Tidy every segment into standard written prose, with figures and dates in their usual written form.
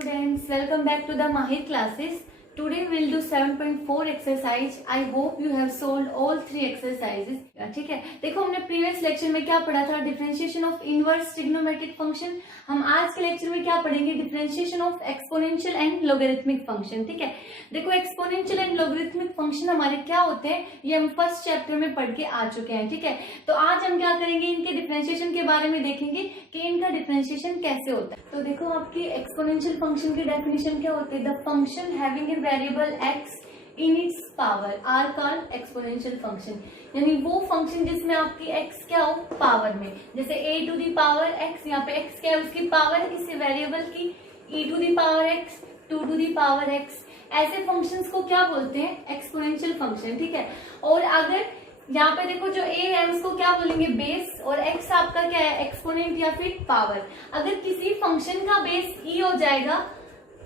students, welcome back to the Mahir classes. Today we will do 7.4 exercise. I hope you have solved all 3 exercises. ठीक है, देखो हमने previous lecture में क्या पढ़ा था, differentiation of inverse trigonometric function. हम आज के लेक्चर में क्या पढ़ेंगे, differentiation of exponential and logarithmic function. ठीक है, देखो एक्सपोनेंशियल एंड लॉगरिथमिक फंक्शन हमारे क्या होते हैं, ये हम फर्स्ट चैप्टर में पढ़ के आ चुके हैं. ठीक है, तो आज हम क्या करेंगे, इनके डिफरेंशिएशन के बारे में देखेंगे कि इनका डिफरेंशिएशन कैसे होता है. तो देखो आपकी एक्सपोनेंशियल फंक्शन की डेफिनेशन क्या होती है, the function having a variable x in its power are called exponential function. यानी वो फंक्शन जिसमें आपकी x क्या हो, पावर में. जैसे a to the power x, यहाँ पे x क्या है, उसकी पावर किसी वेरिएबल की e to the power x, 2 to the power x. ऐसे फंक्शंस को क्या बोलते हैं, एक्सपोनेंशियल फंक्शन. ठीक है, और अगर यहाँ पे देखो जो a है उसको क्या बोलेंगे, बेस, और x आपका क्या है, एक्सपोनेंट या फिर पावर. अगर किसी फंक्शन का बेस e हो जाएगा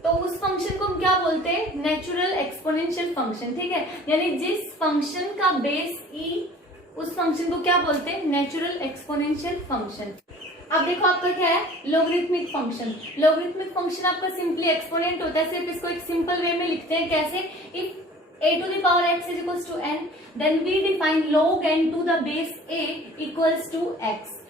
तो उस फंक्शन को हम क्या बोलते हैं, नेचुरल एक्सपोनेंशियल फंक्शन. ठीक है, यानी जिस फंक्शन का बेस e, उस फंक्शन को क्या बोलते हैं, नेचुरल एक्सपोनेंशियल फंक्शन. अब देखो आपका क्या है, लॉगरिथमिक फंक्शन. लॉगरिथमिक फंक्शन आपका सिंपली एक्सपोनेंट होता है. सिर्फ इसको एक सिंपल वे में लिखते हैं, कैसे, if a to the power x is equals to n, then we define log n to the base a equals to x.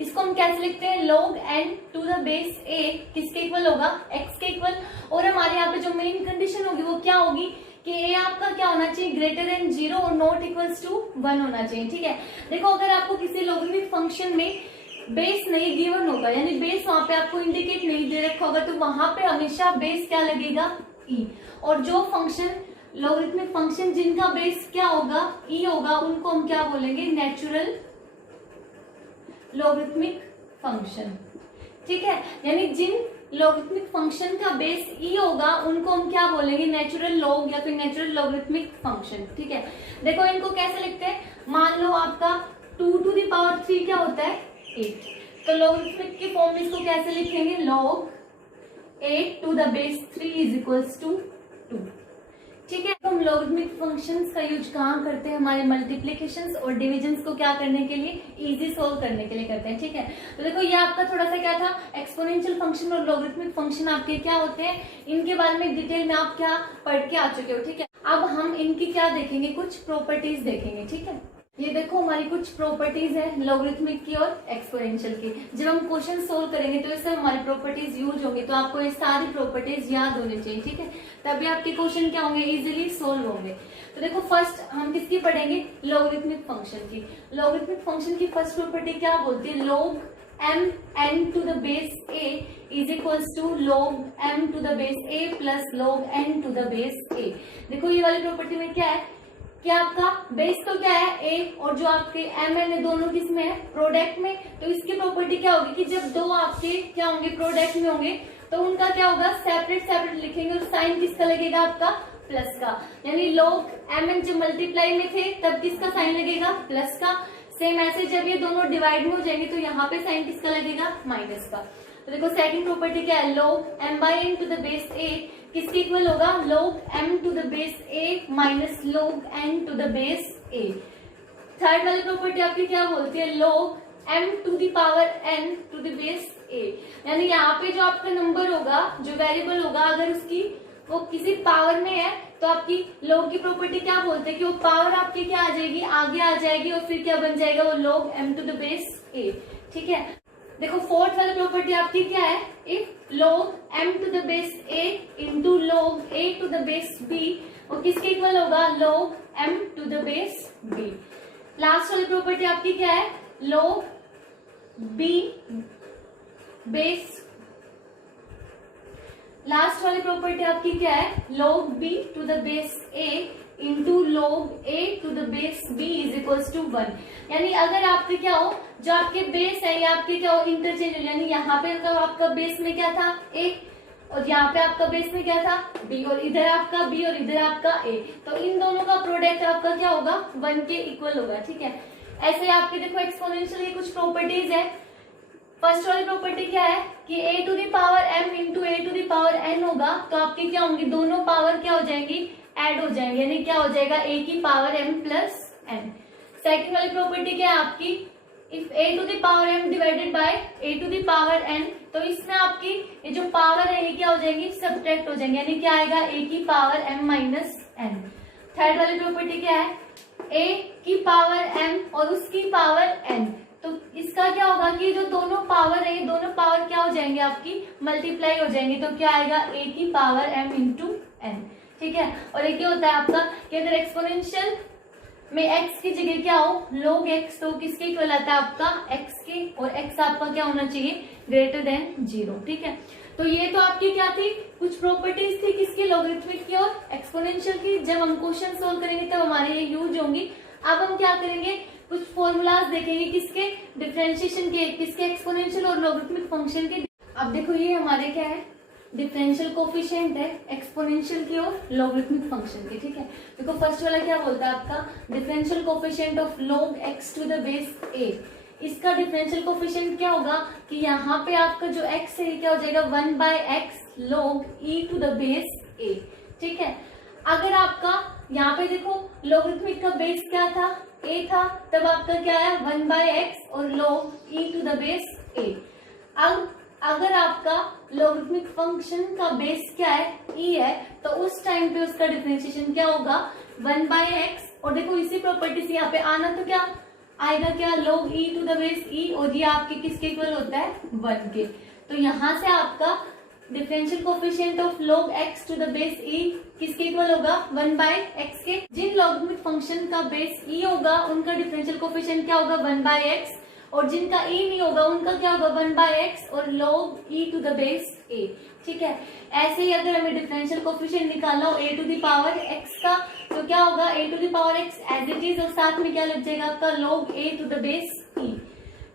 इसको हम कैसे लिखते हैं, log n to the base a किसके इक्वल होगा, x के इक्वल. और हमारे यहाँ पे जो मेन कंडीशन होगी वो क्या होगी कि a आपका क्या होना चाहिए, ग्रेटर देन 0 और नॉट इक्वल्स टू 1 होना चाहिए. ठीक है, देखो अगर आपको किसी लॉगरिथमिक फंक्शन में बेस नहीं गिवन होगा, यानी बेस वहां पे आपको इंडिकेट नहीं दे रखा होगा, तो वहां पे हमेशा बेस क्या लगेगा, e. और जो फंक्शन लॉगरिथमिक फंक्शन जिनका बेस क्या होगा, e होगा, उनको हम क्या बोलेंगे, नेचुरल लॉगरिथमिक फंक्शन. ठीक है, यानी जिन लॉगरिथमिक फंक्शन का बेस e होगा उनको हम क्या बोलेंगे, नेचुरल लॉग या फिर नेचुरल लॉगरिथमिक फंक्शन. ठीक है, देखो इनको कैसे लिखते हैं, मान लो आपका 2 टू दी पावर 3 क्या होता है, 8. तो लॉगरिथमिक के फॉर्म में इसको कैसे लिखेंगे, log 8 to the base 3 is equals to 2. ठीक है, हम लॉगरिथमिक फंक्शंस का यूज कहाँ करते हैं, हमारे मल्टीप्लिकेशंस और डिविजन्स को क्या करने के लिए, इजी सोल्व करने के लिए करते हैं. ठीक है, तो देखो ये आपका थोड़ा सा क्या था, एक्सपोनेंशियल फंक्शन और लॉगरिथमिक फंक्शन आपके क्या होते हैं, इनके बारे में डिटेल में आप क्या पढ़ के आ चुके हो. ठीक है, अब हम इनकी क्या देखेंगे, कुछ प्रॉपर्टीज देखेंगे. ठीक है, ये देखो हमारी कुछ प्रॉपर्टीज है लॉगरिथमिक की और एक्सपोनेंशियल की. जब हम क्वेश्चन सोल्व करेंगे तो इससे हमारी प्रॉपर्टीज यूज होंगी, तो आपको ये सारी प्रॉपर्टीज याद होनी चाहिए. ठीक है, तभी आपके क्वेश्चन क्या होंगे, इजीली सोल्व होंगे. तो देखो फर्स्ट हम किसकी पढ़ेंगे, लॉगरिथमिक फंक्शन की. लॉगरिथमिक फंक्शन की फर्स्ट प्रॉपर्टी क्या बोलती है, log m n to the base a is equals to log m to the base a plus log n to the base a. देखो ये वाली प्रॉपर्टी में क्या है कि आपका बेस तो क्या है a, और जो आपके m n है दोनों किसमें है, प्रोडक्ट में. तो इसकी प्रॉपर्टी क्या होगी कि जब दो आपके क्या होंगे, प्रोडक्ट में होंगे, तो उनका क्या होगा, सेपरेट सेपरेट लिखेंगे और साइन किसका लगेगा, आपका प्लस का. यानी log m n जब मल्टीप्लाई में थे तब किसका साइन लगेगा, प्लस का. सेम ऐसे जब ये दोनों डिवाइड में हो जाएंगे तो यहाँ पे साइन किसका लगेगा, माइनस का. तो देखो सेकंड प्रॉपर्टी क्या है, log m by n to the base a किसके इक्वल होगा, log m to the base a minus log n to the base a. Third वाली प्रॉपर्टी आपकी क्या बोलती है, log m to the power n to the base a. यानी यहाँ पे जो आपका नंबर होगा, जो वेरिएबल होगा, अगर उसकी वो किसी पावर में है तो आपकी log की प्रॉपर्टी क्या बोलते हैं कि वो पावर आपकी क्या आ जाएगी, आगे आ जाएगी, और फिर क्या बन जाएगा, वो log m to the base a. ठीक है, देखो फोर्थ वाली प्रॉपर्टी आपकी क्या है, if log m to the base a into log a to the base b, वो किसके इक्वल होगा, log m to the base b. Last वाली प्रॉपर्टी आपकी क्या है, log b बेस, लास्ट वाली प्रॉपर्टी आपकी क्या है, log b to the base a into log a to the base b is equals to 1. यानी अगर आपके क्या हो, जो आपके बेस है ये आपके क्या हो, इंटरचेंज हो. यानी यहाँ पे तो आपका बेस में क्या था, a, और यहाँ पे आपका बेस में क्या था, b, और इधर आपका b और इधर आपका a. तो इन दोनों का प्रोडक्ट आपका क्या होगा, 1 के इक्वल होगा. ठीक है, ऐसे आपके देखो एक्सपोनेंशियल की कुछ प्रॉपर्टीज है. फर्स्ट वाली प्रॉपर्टी क्या है कि a to the power m into a to the power n होगा, तो आपकी क्या होंगी, दोनों पावर क्या हो जाएंगी, ऐड हो जाएंगे, यानी क्या हो जाएगा, a की power m plus n. Second वाली प्रॉपर्टी क्या है आपकी, if a to the power m divided by a to the power n, तो इसमें आपकी ये जो पावर है ये क्या हो जाएंगी, सब्ट्रैक्ट हो जाएंगे, यानी क्या आएगा a की power m minus n। Third वाली प्रॉपर्टी क्या है, a की पावर m और उसकी पावर n, तो इसका क्या होगा कि जो दोनों पावर है ये दोनों पावर क्या हो जाएंगे आपकी मल्टीप्लाई हो जाएंगे, तो क्या आएगा a की पावर m इंटू n। ठीक है, और ये क्या होता है आपका कि अगर एक्सपोनेंशियल में x की जगह क्या हो log x, तो किसके इक्वल आता है आपका x के, और x आपका क्या होना चाहिए ग्रेटर देन 0। ठीक है, तो ये तो आपकी क्या थी, कुछ प्रॉपर्टीज थी किसकी, लॉगरिथमिक की और एक्सपोनेंशियल की। जब हम क्वेश्चन सोल्व करेंगे तब हमारे ये यूज होंगी। अब हम क्या करेंगे, कुछ फॉर्मूलाज देखेंगे किसके, डिफरेंशिएशन के, किसके एक्सपोनेंशियल और लॉगरिथमिक फंक्शन के। अब देखो ये हमारे क्या है, डिफरेंशियल कोफिशिएंट है एक्सपोनेंशियल की और लॉगरिथमिक फंक्शन की। ठीक है, देखो फर्स्ट वाला क्या बोलता है आपका, differential coefficient of log x to the base a। इसका डिफरेंशियल कोफिशिएंट क्या होगा कि यहाँ पे आपका जो x है क्या हो जाएगा 1/x log e to the base a। ठीक है, अगर आपका यहाँ पे देखो लॉगरिथमिक का बेस क्या था, a था, तब आपका क्या है 1/x और log e to the base a। अब अगर आपका लॉगरिथमिक फंक्शन का बेस क्या है e है, तो उस टाइम पे उसका डिफरेंशिएशन क्या होगा 1/x, और देखो इसी प्रॉपर्टी से यहाँ पे आना तो क्या आएगा, क्या log e to the base e, और ये आपके किसके इक्वल होता है 1 के। तो यहाँ से आपका differential coefficient of log x to the base e किसके इक्वल होगा 1/x के। जिन लॉगरिथमिक फंक्शन का बेस e होगा उनका डिफरेंशियल कोफिशिएंट क्या होगा 1/x, और जिनका e नहीं होगा उनका क्या होगा 1/x और log e to the base a। ठीक है, ऐसे ही अगर हमें डिफरेंशियल कोफिशिएंट निकालना हो a to the power x का, तो क्या होगा a to the power x as it is, और साथ में क्या लग जाएगा आपका log a to the base e।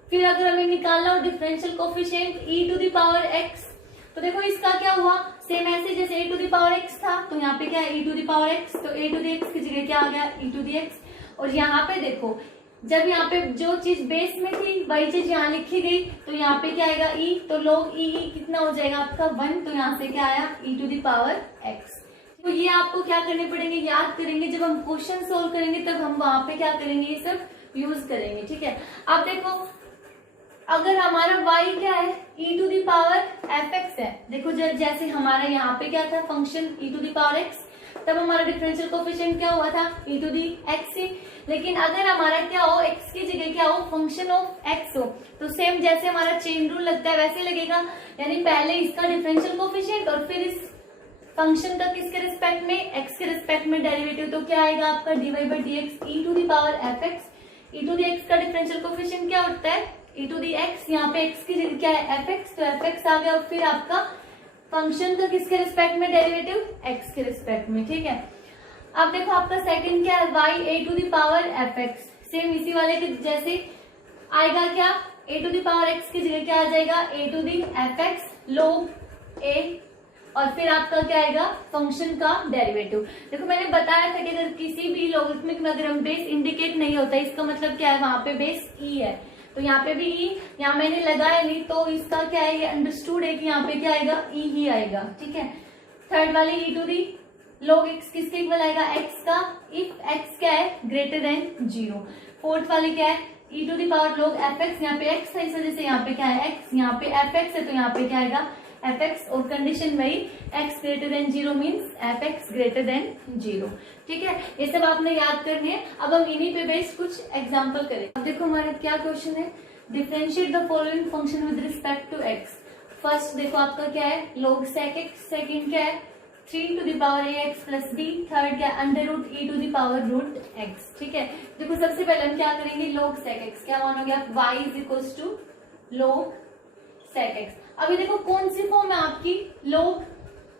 फिर अगर हमें निकालना हो differential coefficient e to the power x, तो देखो इसका क्या हुआ, सेम ऐसे जैसे a to the power x था, तो यहाँ पे क्या है e to the power x, तो a टू द x की जगह क्या आ गया e टू द x। और यहाँ पे देखो जब यहाँ पे जो चीज बेस में थी वही चीज यहाँ लिखी गई, तो यहाँ पे क्या आएगा e, तो log e कितना हो जाएगा आपका 1, तो यहाँ से क्या आया e to the power x। तो ये आपको क्या करने पड़ेंगे, याद करेंगे, जब हम क्वेश्चन सोल्व करेंगे तब हम वहां पे क्या करेंगे, ये सब यूज करेंगे। ठीक है, अब देखो अगर हमारा y क्या है e to the power fx है, देखो जैसे हमारा यहाँ पे क्या था function e to the power x, तब हमारा डिफरेंशियल कोफिशिएंट क्या हुआ था e टू दी x। लेकिन अगर हमारा क्या हो x की जगह क्या हो फंक्शन ऑफ x हो, तो सेम जैसे हमारा चेन रूल लगता है वैसे लगेगा, यानी पहले इसका डिफरेंशियल कोफिशिएंट और फिर इस फंक्शन का किसके रिस्पेक्ट में x के रिस्पेक्ट में डेरिवेटिव, तो क्या आएगा आपका dy by d x e to the power fx। E to the x का डिफरेंशियल कोफिशिएंट क्या होता है e टू दी x, यहाँ पे x की जगह क्या है fx, तो fx आ गया, और फिर आपका फंक्शन का किसके रिस्पेक्ट में डेरिवेटिव x के रिस्पेक्ट में। ठीक है, अब देखो आपका सेकंड क्या है y a to the power fx, same इसी वाले के जैसे आएगा, क्या a to the power x की जगह क्या आ जाएगा a to the fx log a, और फिर आपका क्या आएगा फंक्शन का डेरिवेटिव। देखो मैंने बताया था कि अगर किसी भी लॉगरिथमिक में अगर हम बेस इंडिकेट नहीं होता, इसका मतलब क्या है वहां पे बेस e है, तो यहाँ पे भी ई, यहाँ मैंने लगाया नहीं, तो इसका क्या है ये अंडरस्टूड है कि यहाँ पे क्या आएगा ई ही आएगा। ठीक है, थर्ड वाली ई टू दी log x किसके इक्वल आएगा x का, इफ x क्या है ग्रेटर देन 0। फोर्थ वाली क्या है e to the power log fx, यहाँ पे x है इस वजह से यहाँ पे क्या है x, यहाँ पे fx है तो यहाँ पे क्या आएगा fx, और कंडीशन वही x greater than 0 means fx greater than 0। ठीक है, ये सब आपने याद करने हैं। अब हम इन्हीं पे बेस्ड कुछ एग्जांपल करें। अब देखो हमारा क्या क्वेश्चन है, differentiate the following function with respect to x। First देखो आपका क्या है log sec x, सेकंड क्या है 3 to the power ax plus b, third क्या है under root e to the power root x। ठीक है, देखो सबसे पहले हम क्या करेंगे log sec x, क्या मानोगे आप y is equal to log sec x। अभी देखो कौन सी फॉर्म है आपकी log,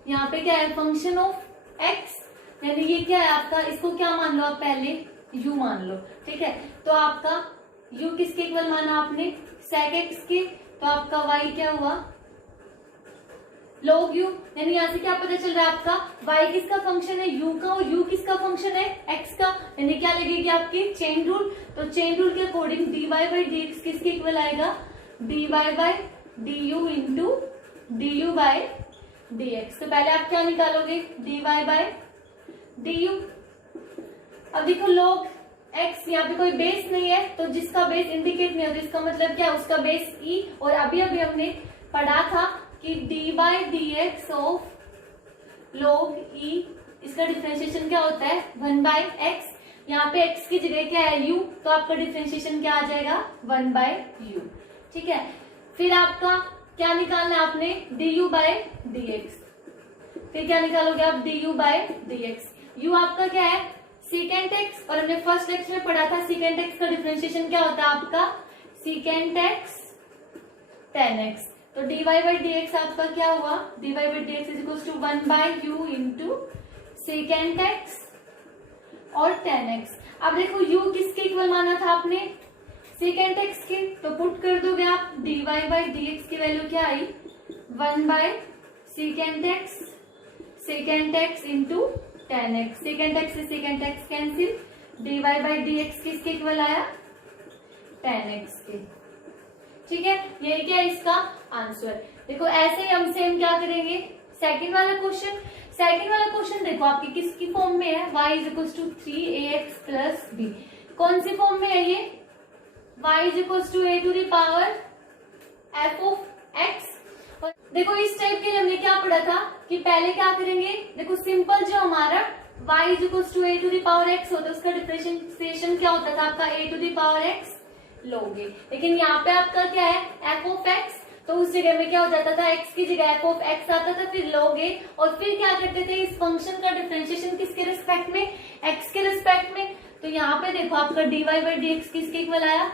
यहाँ पे क्या है फंक्शन ऑफ x, यानी ये क्या है आपका, इसको क्या मान लो आप पहले u मान लो। ठीक है, तो आपका u किसके इक्वल माना आपने sec x के, तो आपका y क्या हुआ log u, यानी यहाँ से क्या पता चल रहा है आपका y किसका फंक्शन है u का, और u किसका फंक्शन है x का, यानी क्या लगेगी आपकी चेन रूल। तो चेन रूल के according dy by d x किसके इक्वल आएगा dy by du into du by dx। तो पहले आप क्या निकालोगे dy बाई du। अब देखो log x, यहाँ पे कोई बेस नहीं है तो जिसका बेस इंडिकेट नहीं होता इसका मतलब क्या, उसका बेस e। और अभी अभी हमने पढ़ा था कि dy dx of log e, इसका डिफरेंशिएशन क्या होता है 1/x। यहाँ पे x की जगह क्या है u, तो आपका डिफरेंशिएशन क्या आ जाएगा 1/u। ठीक है, फिर आपका क्या निकालना है आपने du/dx। फिर क्या निकालोगे आप du/dx। u आपका क्या है secant x, और हमने फर्स्ट लेक्चर में पढ़ा था secant x का डिफरेंशिएशन क्या होता है आपका secant x tan x। तो dy/dx आपका क्या हुआ, dy/dx is equal to 1/u into secant x और tan x। अब देखो u किसके इक्वल माना था आपने secant x के, तो पुट कर दोगे आप dy/dx की वैल्यू क्या आई 1/secant x into tan x। secant x से secant x कैंसिल, dy/dx किसके इक्वल आया tan x के। ठीक है, यही क्या है इसका आंसर। देखो ऐसे ही हम सेम क्या करेंगे सेकंड वाला क्वेश्चन। सेकंड वाला क्वेश्चन देखो आपकी किसकी फॉर्म में है, y is equal to 3ax plus b। कौन सी फॉर्म में है ये, y is equal to a to the power f of x। और देखो इस टाइप के लिए हमने क्या पढ़ा था कि पहले क्या करेंगे, देखो सिंपल जो हमारा y is equal to a to the power x होता है उसका डिफरेंशिएशन क्या होता था आपका a to the power x लोगे। लेकिन यहाँ पे आपका क्या है f ऑफ x, तो उस जगह में क्या हो जाता था x की जगह f ऑफ x आता था, फिर लोगे और फिर क्या करते थे इस फंक्शन का डिफरेंशिएशन किसके रिस्पेक्ट में x के रिस्पेक्ट में। तो यहाँ पे देखो आपका dy/dx किसके इक्वल आया,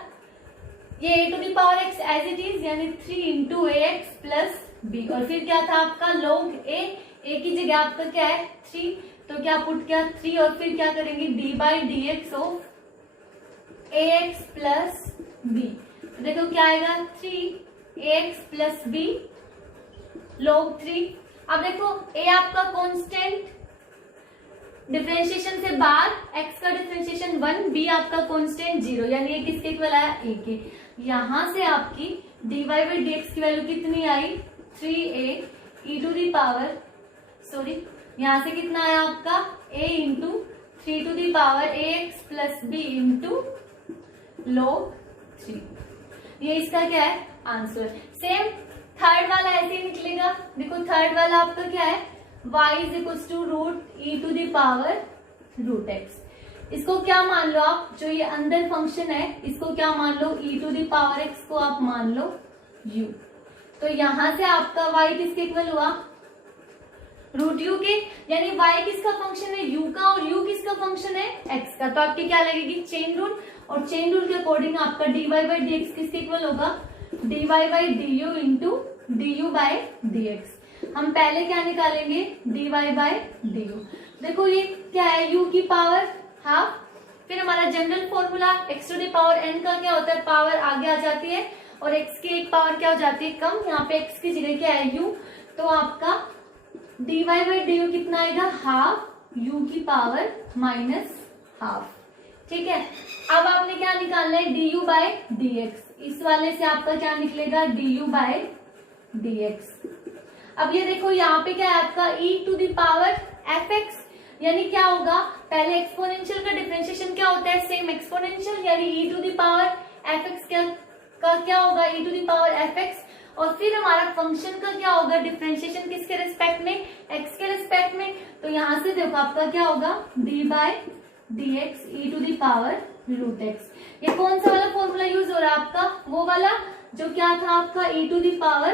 ये a to the power x as it is यानी 3 इंटू ax प्लस b। और फिर क्या था आपका log a की जगह आपका क्या है 3, तो क्या पुट किया 3 और फिर क्या करेंगे dy/dx of ax plus b। तो देखो क्या आएगा 3ax प्लस b log 3। अब देखो a आपका कांस्टेंट डिफरेंशिएशन से बाहर, x का डिफरेंशिएशन 1, b आपका कांस्टेंट 0, यानी ये किसके इक्वल आया a के। यहां से आपकी dy/dx की वैल्यू कितनी आई 3a e to the power, sorry यहां से कितना आया आपका a into 3 to the power ax plus b into log 3। ये इसका क्या है आंसर। सेम थर्ड वाला ऐसे ही निकलेगा। देखो थर्ड वाला आपका क्या है y is equal to root e to the power root x। इसको क्या मान लो आप, जो ये अंदर फंक्शन है इसको क्या मान लो e to the power x को आप मान लो u। तो यहां से आपका y किसके इक्वल हुआ रूट u के, यानी y किसका फंक्शन है u का और u किसका फंक्शन है x का। तो आपकी क्या लगेगी चेन रूल, और चेन रूल के अकॉर्डिंग आपका dy/dx किसके इक्वल होगा dy/du इंटू du/dx। हम पहले क्या निकालेंगे dy/du। देखो ये क्या है u की पावर हाफ, फिर हमारा general formula x to the power n का क्या होता है पावर आगे आ जाती है और x की एक पावर क्या हो जाती है कम, यहाँ पे x की जगह क्या है u, तो आपका dy/du कितना आएगा हाफ u की पावर माइनस हाफ। ठीक है, अब आपने क्या निकालना है du/dx। इस वाले से आपका क्या निकलेगा du/dx। अब ये देखो यहाँ पे क्या है आपका e to the power fx, यानी क्या होगा पहले एक्सपोनेंशियल का डिफरेंशिएशन क्या होता है सेम एक्सपोनेंशियल, यानी e to the power fx का क्या होगा e to the power fx। और फिर हमारा फंक्शन का क्या होगा डिफरेंशिएशन किसके रिस्पेक्ट में x के रिस्पेक्ट में। तो यहां से देखो आपका क्या होगा d/dx e to the power root x। ये कौन सा वाला फॉर्मूला यूज हो रहा है आपका, वो वाला जो क्या था आपका e to the power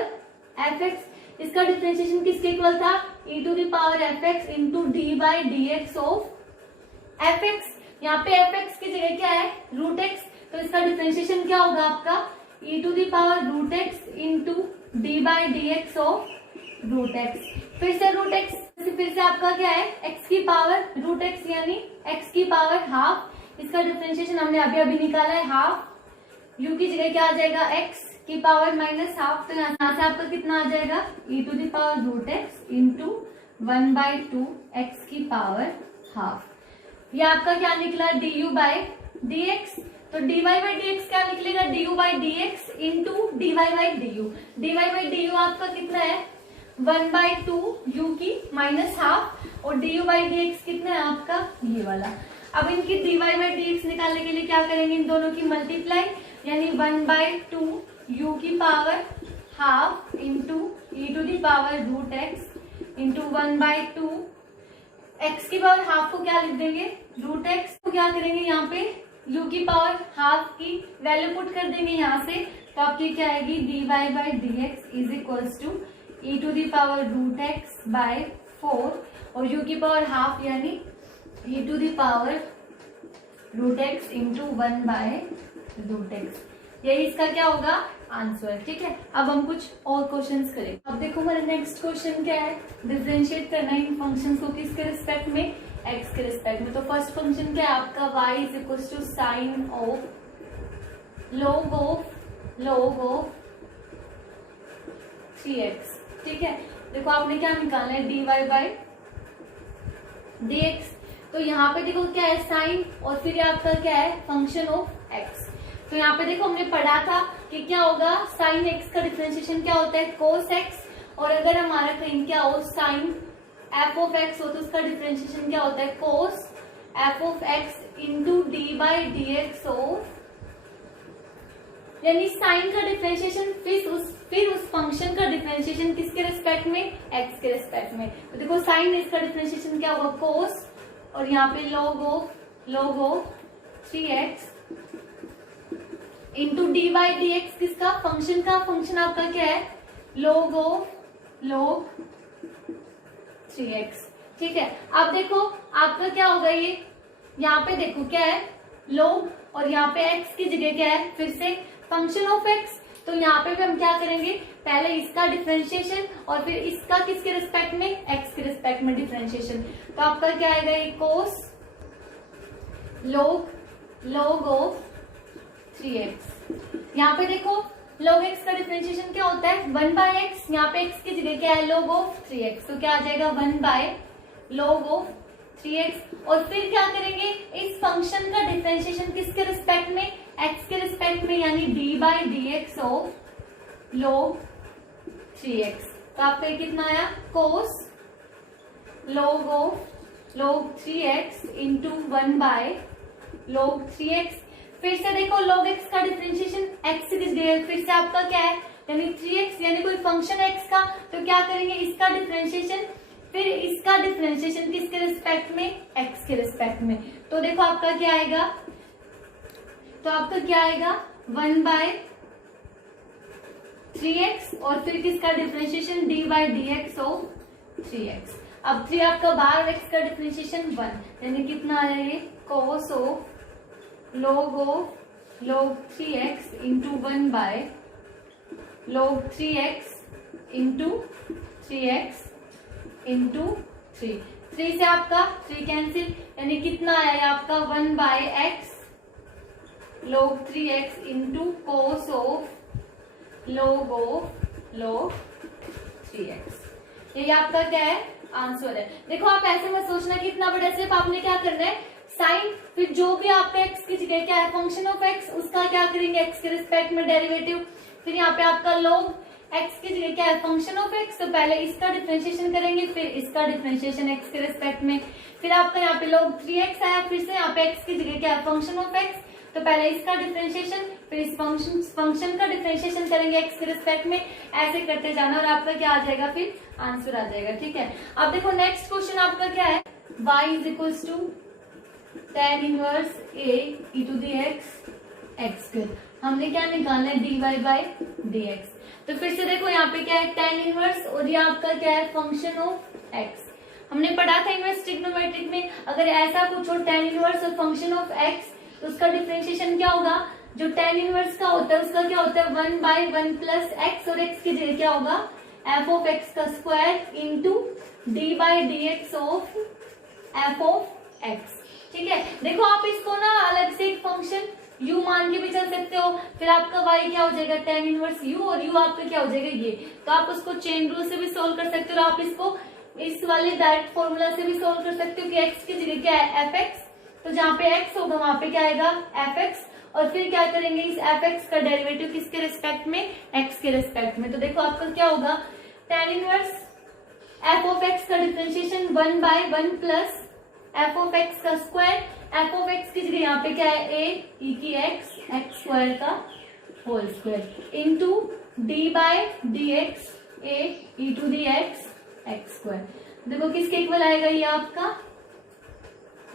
fx। इसका डिफरेंशिएशन किसके इक्वल था e to the power fx into d/dx of fx। यहाँ पे fx की जगह क्या है रूट x, तो इसका डिफरेंशिएशन क्या होगा आपका e to the power root x into d/dx of root x। फिर से रूट x, फिर से आपका क्या है x की पावर रूट x यानी x की पावर हाफ। इसका डिफरेंशिएशन हमने अभी अभी निकाला है हाफ, u की जगह क्या आ जाएगा x की पावर माइनस हाफ। तो यहाँ से आपका कितना आ जाएगा e to the power root x into 1/2 x की पावर हाफ। ये आपका क्या निकला du/dx। तो dy/dx क्या निकलेगा du/dx इंटू dy/du। dy/du आपका कितना है 1/2 u की माइनस हाफ, और du/dx कितना है आपका ये वाला। अब इनकी dy बाई dx निकालने के लिए क्या करेंगे, इन दोनों की मल्टीप्लाई, यानी 1/2 u की power half into e to the power root x into 1/2 x की पावर हाफ को क्या लिख देंगे, रूट एक्स को क्या करेंगे, यहाँ पे u की पावर हाफ की वैल्यू पुट कर देंगे यहाँ से, तो आपकी क्या आएगी, dy by dx is equals to e to the power root x by 4 और u की पावर हाफ यानी e to the power root x into 1/√x। यही इसका क्या होगा, आंसर। ठीक है, अब हम कुछ और क्वेश्चंस करें। अब देखो हमारा नेक्स्ट क्वेश्चन क्या है, डिफरेंशिएट करना है इन फंक्शंस को किसके रिस्पेक्ट में, x के रिस्पेक्ट में। तो फर्स्ट फंक्शन क्या है आपका, y is equal to sine of log of 3x। ठीक है, देखो आपने क्या निकालना है, dy बाई dx। तो यहाँ पे देखो क्या है, साइन, और फिर ये आपका क्या है, फंक्शन ऑफ x। तो यहाँ पे देखो हमने पढ़ा था कि क्या होगा, साइन x का डिफरेंशिएशन क्या होता है, कोस x, और अगर हमारा कहीं क्या हो साइन f ऑफ x हो तो उसका डिफरेंशिएशन क्या होता है, कोस f of x into D by d x of, यानी साइन का डिफरेंशिएशन फिर उस फंक्शन का डिफरेंशिएशन किसके रिस्पेक्ट में, x के रिस्पेक्ट में। तो देखो साइन इसका डिफरेंशिएशन क्या होगा, कोस, और यहाँ पे log of 3x into D by d x, किसका, फंक्शन का, फंक्शन आपका क्या है, log 3x। ठीक है, अब देखो आपका क्या होगा, ये यहाँ पे देखो क्या है, log, और यहाँ पे x की जगह क्या है, फिर से फंक्शन ऑफ x। तो यहाँ पे भी हम क्या करेंगे, पहले इसका डिफरेंशिएशन और फिर इसका किसके रिस्पेक्ट में, x के रिस्पेक्ट में डिफरेंशिएशन। तो आपका क्या आएगा, ये कोस log ऑफ 3x। यहाँ पे देखो log x का डिफरेंशिएशन क्या होता है, 1/x, यहाँ पे x की जगह क्या है, log ऑफ 3x। तो क्या आ जाएगा, 1/log ऑफ 3x। और फिर क्या करेंगे, इस फंक्शन का डिफरेंशिएशन किसके रिस्पेक्ट में, x के रिस्पेक्ट में, यानी d by d x of log 3x। तो आपका कितना आया, कोस log 3x into 1/log 3x। फिर से देखो log x का डिफरेंशिएशन x से फिर से आपका क्या है, यानी 3x, यानी कोई फंक्शन x का, तो क्या करेंगे, इसका डिफरेंशिएशन फिर इसका डिफरेंशिएशन किसके रिस्पेक्ट में, x के रिस्पेक्ट में। तो देखो आपका क्या आएगा, तो आपका क्या आएगा 1/3x और फिर किसका differentiation, d by d x of 3x। अब 3 आपका बाहर, x का डिफरेंशिएशन 1, यानी कितना आया ये, cos of log 3x into 1/log 3x into 3x into 3 से आपका 3 कैंसिल, यानी कितना आया आपका 1/x log 3x into cos of log 3x। ये आपका क्या है, आंसर है। देखो आप ऐसे मत सोचना कि इतना बड़ा स्टेप, आपने क्या करना है, साइन, फिर जो भी आपका x की जगह क्या है, फंक्शन ऑफ x, उसका क्या करेंगे, x के रिस्पेक्ट में डेरिवेटिव। फिर यहाँ पे आपका log x की जगह क्या है, फंक्शन ऑफ x, तो पहले इसका डिफरेंशिएशन करेंगे, फिर इसका डिफरेंशिएशन x के रिस्पेक्ट में। फिर आपका यहाँ पे log 3x आया, फिर से यहाँ पे x की जगह क्या है, फंक्शन ऑफ x, तो पहले इसका डिफरेंशिएशन फिर इस फंक्शन का डिफरेंशिएशन करेंगे x के रिस्पेक्ट में, ऐसे करते जाना और आपका क्या आ जाएगा, फिर आंसर आ जाएगा। ठीक है, अब देखो नेक्स्ट क्वेश्चन आपका क्या है, y is equals to tan inverse a e to the x square. हमने क्या निकालना है, dy बाई dx। तो फिर से देखो यहाँ पे क्या है, tan इनवर्स, और ये आपका क्या है, फंक्शन ऑफ x। हमने पढ़ा था इनवर्स ट्रिग्नोमेट्रिक में, अगर ऐसा कुछ हो tan इनवर्स और फंक्शन ऑफ x, तो उसका डिफरेंशिएशन क्या होगा, जो tan इनवर्स का होता है उसका क्या होता है, 1/1 प्लस x, और x की जगह क्या होगा, f ऑफ x का square into d by d x of f of x। ठीक है, देखो आप इसको ना अलग से एक फंक्शन u मान के भी चल सकते हो, फिर आपका y क्या हो जाएगा, tan इनवर्स u, और u आपका क्या हो जाएगा ये। तो आप उसको चेन रूल से भी सोल्व कर सकते हो, और आप इसको इस वाले डायरेक्ट फॉर्मूला से भी सोल्व कर सकते हो कि x की जगह क्या है, fx, तो जहाँ पे x होगा वहां पे क्या आएगा, fx, और फिर क्या करेंगे, इस fx का डेरिवेटिव किसके रिस्पेक्ट में, x के रिस्पेक्ट में। तो देखो आपका क्या होगा, tan inverse f of x का differentiation 1/1 plus f of x का स्क्वायर, एफ ऑफ एक्स की जगह यहाँ पे क्या है ए ई की एक्स एक्स स्क्वायर का whole square into d by d x a e to the x x square. देखो किसके इक्वल आएगा ये आपका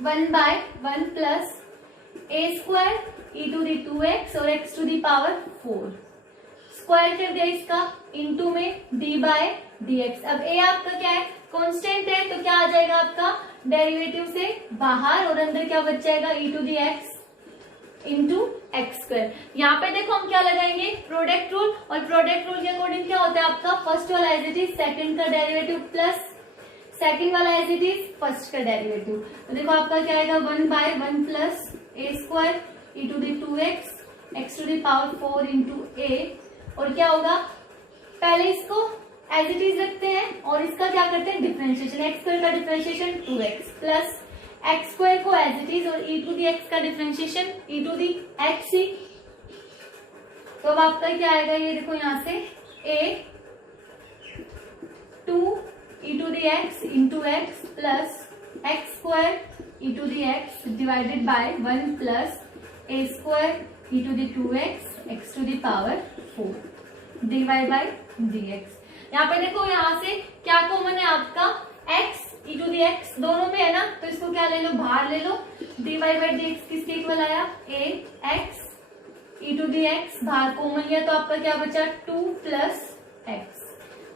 1 by 1 plus a square e to the 2x और x to the power 4 square कर दिया इसका इंटू में डी बाय डी एक्स। अब ए आपका क्या है कांस्टेंट है तो क्या आ जाएगा आपका डेरिवेटिव से बाहर और अंदर क्या बच जाएगा e to the x into x square. यहाँ पे देखो हम क्या लगाएंगे प्रोडक्ट रूल, और प्रोडक्ट रूल के अकॉर्डिंग क्या होता है आपका फर्स्ट वाला एज इट इज सेकंड का डेरिवेटिव प्लस सेकंड वाला एज इट इज फर्स्ट का डेरिवेटिव। तो देखो आपका क्या आएगा 1 by 1 plus a square e to the 2x x to the power 4 into a, और क्या होगा पहले इसको एज इट इज रखते हैं और इसका क्या करते हैं डिफरेंशिएशन, एक्स स्क्वायर का differentiation 2x plus x square को एज इट इज और ई टू दी एक्स का differentiation e to the x ही। तो अब आपका क्या आएगा ये देखो यहाँ से a 2 e to the x into x plus x square e to the x divided by 1 plus a square e to the 2x x to the power 4 d y by d x. यहाँ पे देखो यहाँ से क्या common है आपका x e to the x दोनों में है ना, तो इसको क्या ले लो बाहर ले लो, d y by d x किसके इक्वल आया a x e to the x बाहर कॉमन लिया तो आपका क्या बचा 2 plus x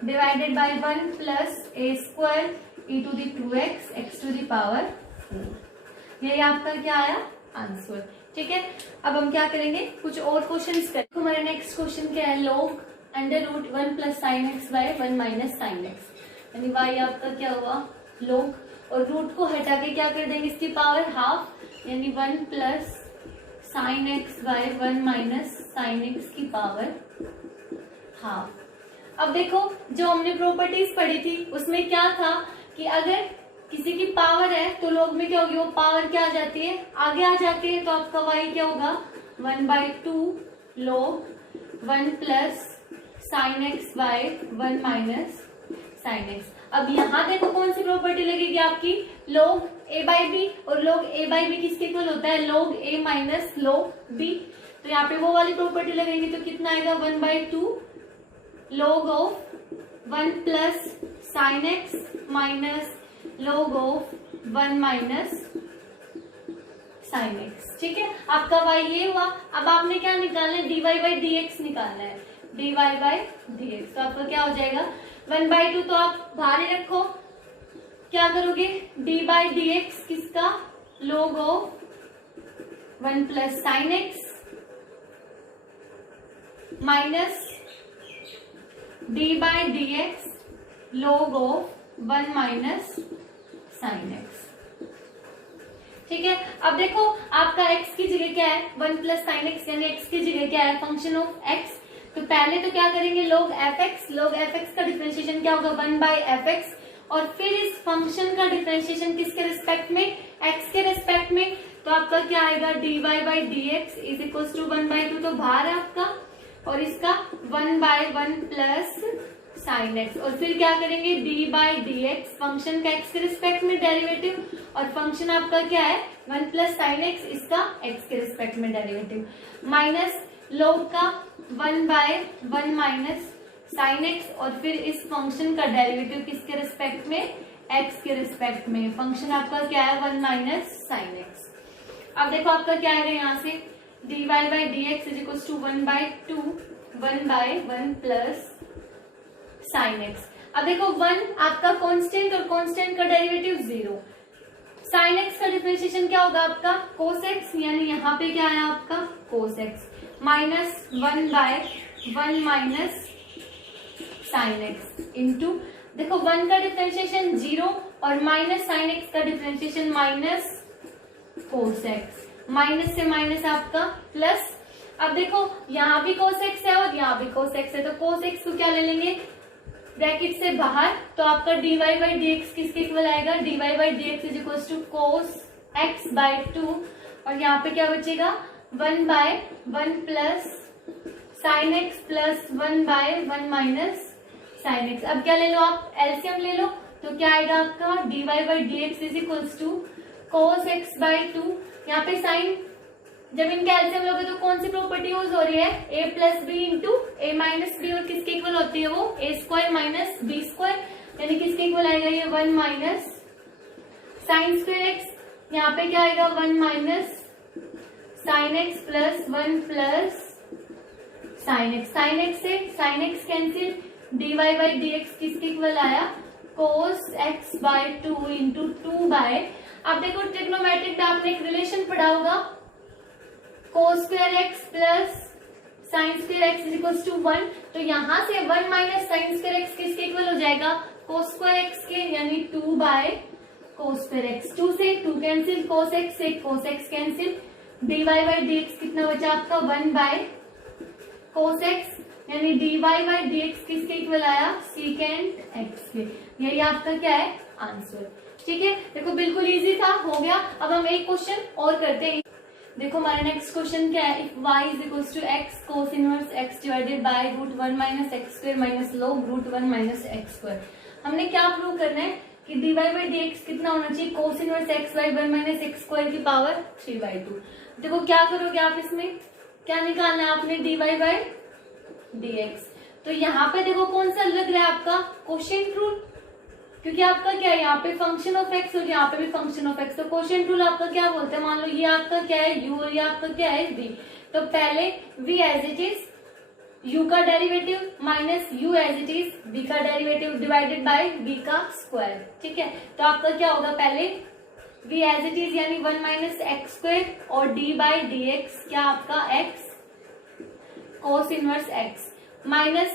divided by 1 plus a square e to the 2x x to the power 4। ये आपका क्या आया आंसर। ठीक है, अब हम क्या करेंगे कुछ और क्वेश्चंस करें। हमारा नेक्स्ट क्वेश्चन क्या है log under root 1 plus sine x by 1 minus sine x, यानी y आपका क्या हुआ log, और रूट को हटा के क्या कर देंगे इसकी पावर हाफ, यानी 1 plus sine x by 1 minus sine x की पावर हाफ। अब देखो जो हमने प्रॉपर्टीज पढ़ी थी उसमें क्या था कि अगर किसी की पावर है तो log में क्या होगी वो पावर क्या आ जाती है आगे आ जाती है, तो आपका y क्या होगा 1/2 log 1 plus sine x by 1 minus sine x. अब यहाँ देखो कौन सी प्रॉपर्टी लगेगी आपकी log a बाई बी, और log a बाई बी किसके इक्वल होता है log a minus log b, तो यहाँ पे वो वाली प्रॉपर्टी लगेगी तो कितना आएगा 1/2 log of 1 plus sine x minus log of 1 minus sine x. ठीक है, आपका y ये हुआ। अब आपने क्या निकालना है dy बाई डी एक्स निकालना है, dy बाई डी एक्स। तो आपका क्या हो जाएगा 1/2 तो आप बाहर ही रखो, क्या करोगे डी बाई डी एक्स किसका log of 1 plus sine x minus D by d x log of 1 minus sine x. ठीक है, अब देखो आपका x की जगह क्या है 1 प्लस साइन एक्स, यानी x की जगह क्या है फंक्शन ऑफ x। तो पहले तो क्या करेंगे log fx का डिफरेंशिएशन क्या होगा 1/fx, और फिर इस फंक्शन का डिफरेंशिएशन किसके रिस्पेक्ट में x के रिस्पेक्ट में, तो आपका क्या आएगा dy by d x is equal to 1/2 तो बाहर है आपका, और इसका 1/1 प्लस साइन एक्स, और फिर क्या करेंगे D by d x function का x के रिस्पेक्ट में डेरिवेटिव, और फंक्शन आपका क्या है 1 प्लस साइन एक्स इसका x के रिस्पेक्ट में डेरिवेटिव, माइनस log का 1/1 माइनस साइन एक्स, और फिर इस फंक्शन का डेरिवेटिव किसके रिस्पेक्ट में x के रिस्पेक्ट में, फंक्शन आपका क्या है 1 माइनस साइन एक्स। अब देखो आपका क्या आएगा यहाँ से d y by d x is equal to 1/2 1/1 plus sine x. अब देखो 1 आपका कांस्टेंट और कांस्टेंट का डेरिवेटिव 0, साइन एक्स का डिफरेंशिएशन क्या होगा आपका कोस एक्स, यानी यहाँ पे क्या है आपका cos x minus 1/1 minus sine x into देखो 1 का डिफरेंशिएशन 0 और माइनस साइन एक्स का differentiation minus cos x, minus से माइनस आपका प्लस। अब देखो यहाँ भी कोस एक्स है और यहाँ भी कोस एक्स है, तो कोस एक्स को क्या ले लेंगे ब्रैकेट से बाहर, तो आपका d y by d x किसके इक्वल आएगा d y by d x is equal to cos x by 2, और यहाँ पे क्या बचेगा 1/1 plus sine x plus 1/1 minus sine x. अब क्या ले लो आप एलसीएम ले लो, तो क्या आएगा आपका d y by d x is equal to cos x by 2, यहाँ पे साइन जब इनके एलसीएम लोगे तो कौन सी प्रॉपर्टी यूज हो रही है, a plus b into a minus b, और किसके इक्वल होती है वो, a square minus b square, यानी किसके इक्वल आएगा ये 1 माइनस साइन स्क्वायर एक्स, यहाँ पे क्या आएगा 1 minus sine x plus 1 plus sine x, sine x से sine x cancel, dy by d x किसके इक्वल आया, cos x by 2 into 2 by, अब देखो ट्रिग्नोमेट्रिक में आपने एक रिलेशन पढ़ा होगा, cos square x plus sine square x is equal to 1, तो यहाँ से 1 माइनस साइन स्क्वायर एक्स किसके इक्वल हो जाएगा, cos स्क्वायर एक्स के, यानी 2 बाय cos स्क्वायर एक्स, 2 से 2 कैंसिल, cos x से cos x cancel, dy by d x कितना बचा आपका 1 बाय cos x, यानी dy बाई dx किसके इक्वल आया, secant x के, यही आपका क्या है आंसर। ठीक है, देखो बिल्कुल इजी था, हो गया। अब हम एक क्वेश्चन और करते हैं। देखो हमारा नेक्स्ट क्वेश्चन क्या है, if y is equals to x cos inverse x divided by root 1 minus x square minus log root 1 minus x square, हमने क्या प्रूव करना है कि dy बाई dx कितना होना चाहिए, cos inverse x by 1 minus x square की power 3/2। देखो क्या करोगे आप, इसमें क्या निकालना है आपने, dy बाई dx, तो यहाँ पे देखो कौन सा लग रहा है आपका, कोशेंट रूल, क्योंकि आपका क्या है यहाँ पे फंक्शन ऑफ एक्स और यहाँ पे भी फंक्शन ऑफ एक्स, तो कोशेंट रूल आपका क्या बोलते हैं, मान लो ये आपका क्या है u और ये आपका क्या है v, तो पहले v as it is u का derivative minus u as it is v का डेरिवेटिव डिवाइडेड बाय v का स्क्वायर। ठीक है, तो आपका क्या होगा, पहले v एज इट इज यानी 1 माइनस एक्स स्क्वायर और d बाई डी एक्स क्या आपका x cos inverse x minus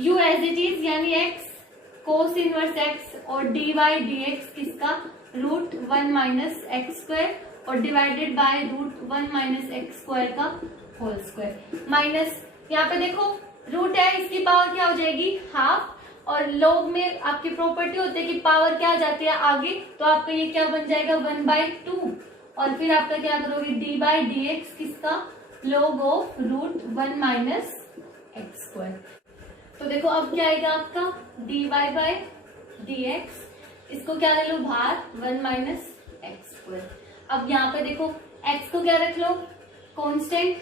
u as it is यानी x cos इनवर्स x और d बाई डी एक्स किसका रूट 1 माइनस एक्स स्क्वायर और divided by root 1 minus x square का whole square, minus यहाँ पे देखो रूट है, इसकी पावर क्या हो जाएगी हाफ, और log में आपकी प्रॉपर्टी होती है कि पावर क्या आ जाती है आगे, तो आपका ये क्या बन जाएगा 1/2, और फिर आपका क्या करोगे d बाई डी एक्स किसका log of root 1 minus x square. तो देखो अब क्या आएगा आपका dy बाई डी एक्स, इसको क्या ले लो बाहर 1 माइनस एक्स स्क्वायर। अब यहाँ पे देखो x को क्या रख लो कांस्टेंट,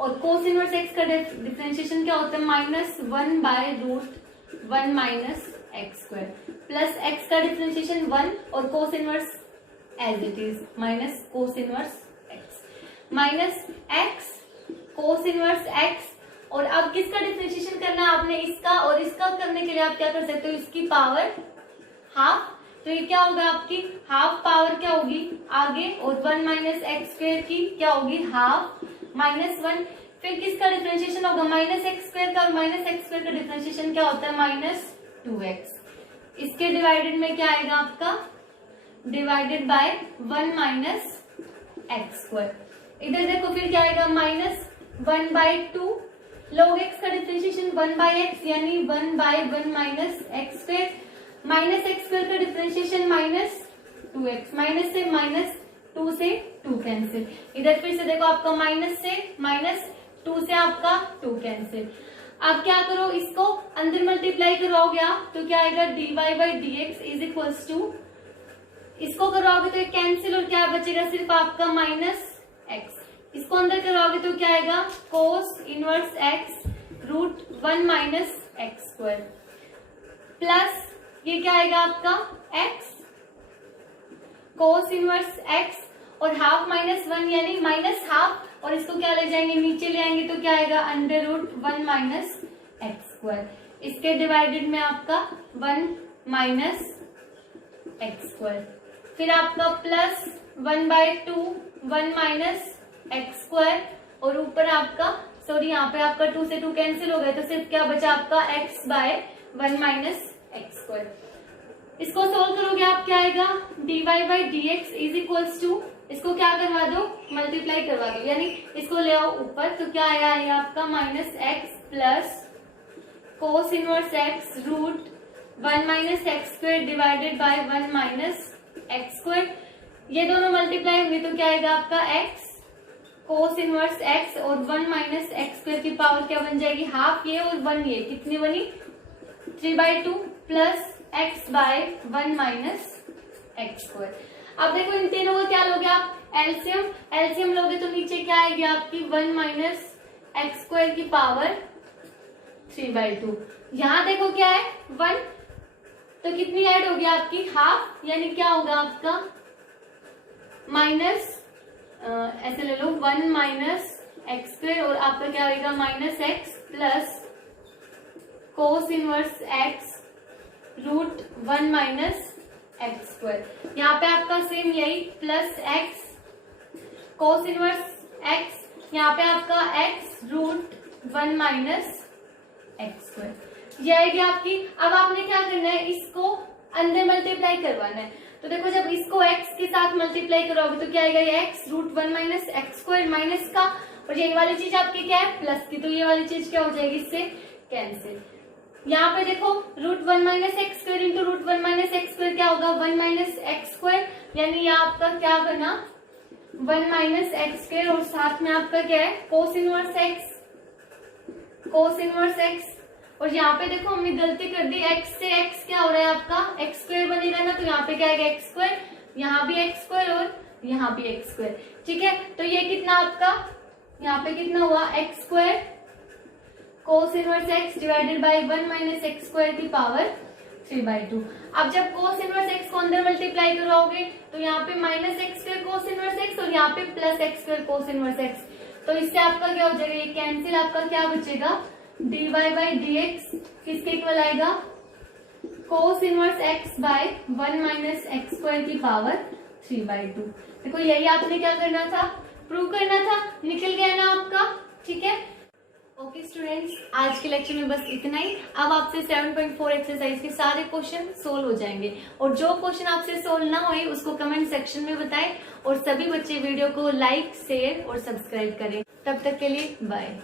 और cos इनवर्स x का डिफरेंशिएशन क्या होता है -1 by root 1 minus x square, plus x का डिफरेंशिएशन 1 और cos inverse as it is minus cos inverse x minus x cos inverse x, और अब किसका डिफरेंशिएशन करना है आपने, इसका, और इसका करने के लिए आप क्या कर सकते हो, इसकी पावर हाफ, तो ये क्या होगा आपकी हाफ पावर क्या होगी आगे, और 1 माइनस एक्स स्क्वायर की क्या होगी हाफ -1, फिर किसका डिफरेंशिएशन होगा माइनस एक्स स्क्वायर का, और माइनस एक्स स्क्वायर का डिफरेंशिएशन क्या होता है -2x, इसके डिवाइडेड में क्या आएगा आपका divided by 1 minus x square, इधर देखो फिर क्या आएगा -1/2, log x का डिफरेंशिएशन 1/x यानी 1/1 minus x square, minus x square का डिफरेंशिएशन -2x, माइनस से माइनस 2 से 2 कैंसिल, इधर फिर से देखो आपका माइनस से -2 से आपका 2 कैंसिल। आप क्या करो, इसको अंदर मल्टीप्लाई कराओगे आप, तो क्या आएगा dy by d x is equals to, इसको करवाओगे तो कैंसिल, और क्या बचेगा सिर्फ आपका -x, इसको अंदर करवाओगे तो क्या आएगा cos inverse x root 1 minus x square, plus ये क्या आएगा आपका x cos इनवर्स x और हाफ -1 यानी -हाफ, और इसको क्या ले जाएंगे नीचे ले आएंगे तो क्या आएगा √1 माइनस एक्स स्क्वायर, इसके डिवाइडेड में आपका 1 माइनस एक्स स्क्वायर, फिर आपका प्लस 1/2 1 माइनस एक्स स्क्वायर, और ऊपर आपका सॉरी यहाँ पे आपका 2 से 2 कैंसिल हो गए, तो सिर्फ क्या बचा आपका x by 1 minus x square. इसको सोल्व करोगे आप क्या आएगा dy by d x is equals to, इसको क्या करवा दो मल्टीप्लाई करवा दो, यानी इसको ले आओ ऊपर, तो क्या आएगा आपका -x plus cos inverse x root 1 minus x square divided by 1 minus x square, ये दोनों मल्टीप्लाई होंगे तो क्या आएगा आपका x cos इनवर्स x और 1 माइनस एक्स स्क्वायर की पावर क्या बन जाएगी हाफ ये और 1 ये, कितनी बनी 3/2 plus x by 1 minus x square. अब देखो इन तीनों का क्या लोगे आप, एलसीएम। एलसीएम लोगे तो नीचे क्या आएगी आपकी 1 माइनस एक्स स्क्वायर की पावर 3/2। यहाँ देखो क्या है 1, तो कितनी ऐड होगी आपकी हाफ, यानी क्या होगा आपका माइनस, ऐसे ले लो 1 माइनस एक्स स्क्वायर और आपका क्या होगा minus x plus cos inverse x root 1 minus x square. यहाँ पे आपका सेम यही plus x cos inverse x, यहाँ पे आपका x root 1 minus x square, ये आएगी आपकी। अब आपने क्या करना है, इसको अंदर मल्टीप्लाई करवाना है। तो देखो जब इसको x के साथ मल्टीप्लाई करोगे तो क्या आएगा, ये x root 1 minus x square minus का, और ये वाली चीज आपकी क्या है प्लस की, तो ये वाली चीज क्या हो जाएगी इससे कैंसिल। यहाँ पे देखो root 1 minus x square into root 1 minus x square क्या होगा 1 माइनस एक्स स्क्वायर, यानी ये आपका क्या बना 1 माइनस एक्स स्क्वायर, और साथ में आपका क्या है कोस inverse x, cos inverse x. और यहाँ पे देखो हमने गलती कर दी, x से x क्या हो रहा है आपका एक्स स्क्वायर बनेगा ना, तो यहाँ पे क्या आएगा एक्स स्क्वायर, यहाँ भी एक्स स्क्वायर और यहाँ भी एक्स स्क्वायर, ठीक है। तो ये कितना आपका यहाँ पे कितना हुआ x square cos inverse x divided by 1 minus x square की पावर 3/2। अब जब कोस इनवर्स एक्स को अंदर मल्टीप्लाई करवाओगे तो यहाँ पे माइनस एक्स स्क्वायर कोस इनवर्स एक्स और यहाँ पे प्लस एक्स स्क्वायर कोस इनवर्स एक्स, तो इससे आपका क्या हो जाएगा, ये कैंसिल, आपका क्या बचेगा dy बाई डी एक्स किसके इक्वल आएगा cos inverse x by 1 minus x square की पावर 3/2। देखो यही आपने क्या करना था, प्रूव करना था, निकल गया ना आपका, ठीक है। ओके स्टूडेंट्स, आज के लेक्चर में बस इतना ही। अब आपसे 7.4 एक्सरसाइज के सारे क्वेश्चन सोल्व हो जाएंगे, और जो क्वेश्चन आपसे सोल्व ना हुए उसको कमेंट सेक्शन में बताएं, और सभी बच्चे वीडियो को लाइक शेयर और सब्सक्राइब करें। तब तक के लिए बाय।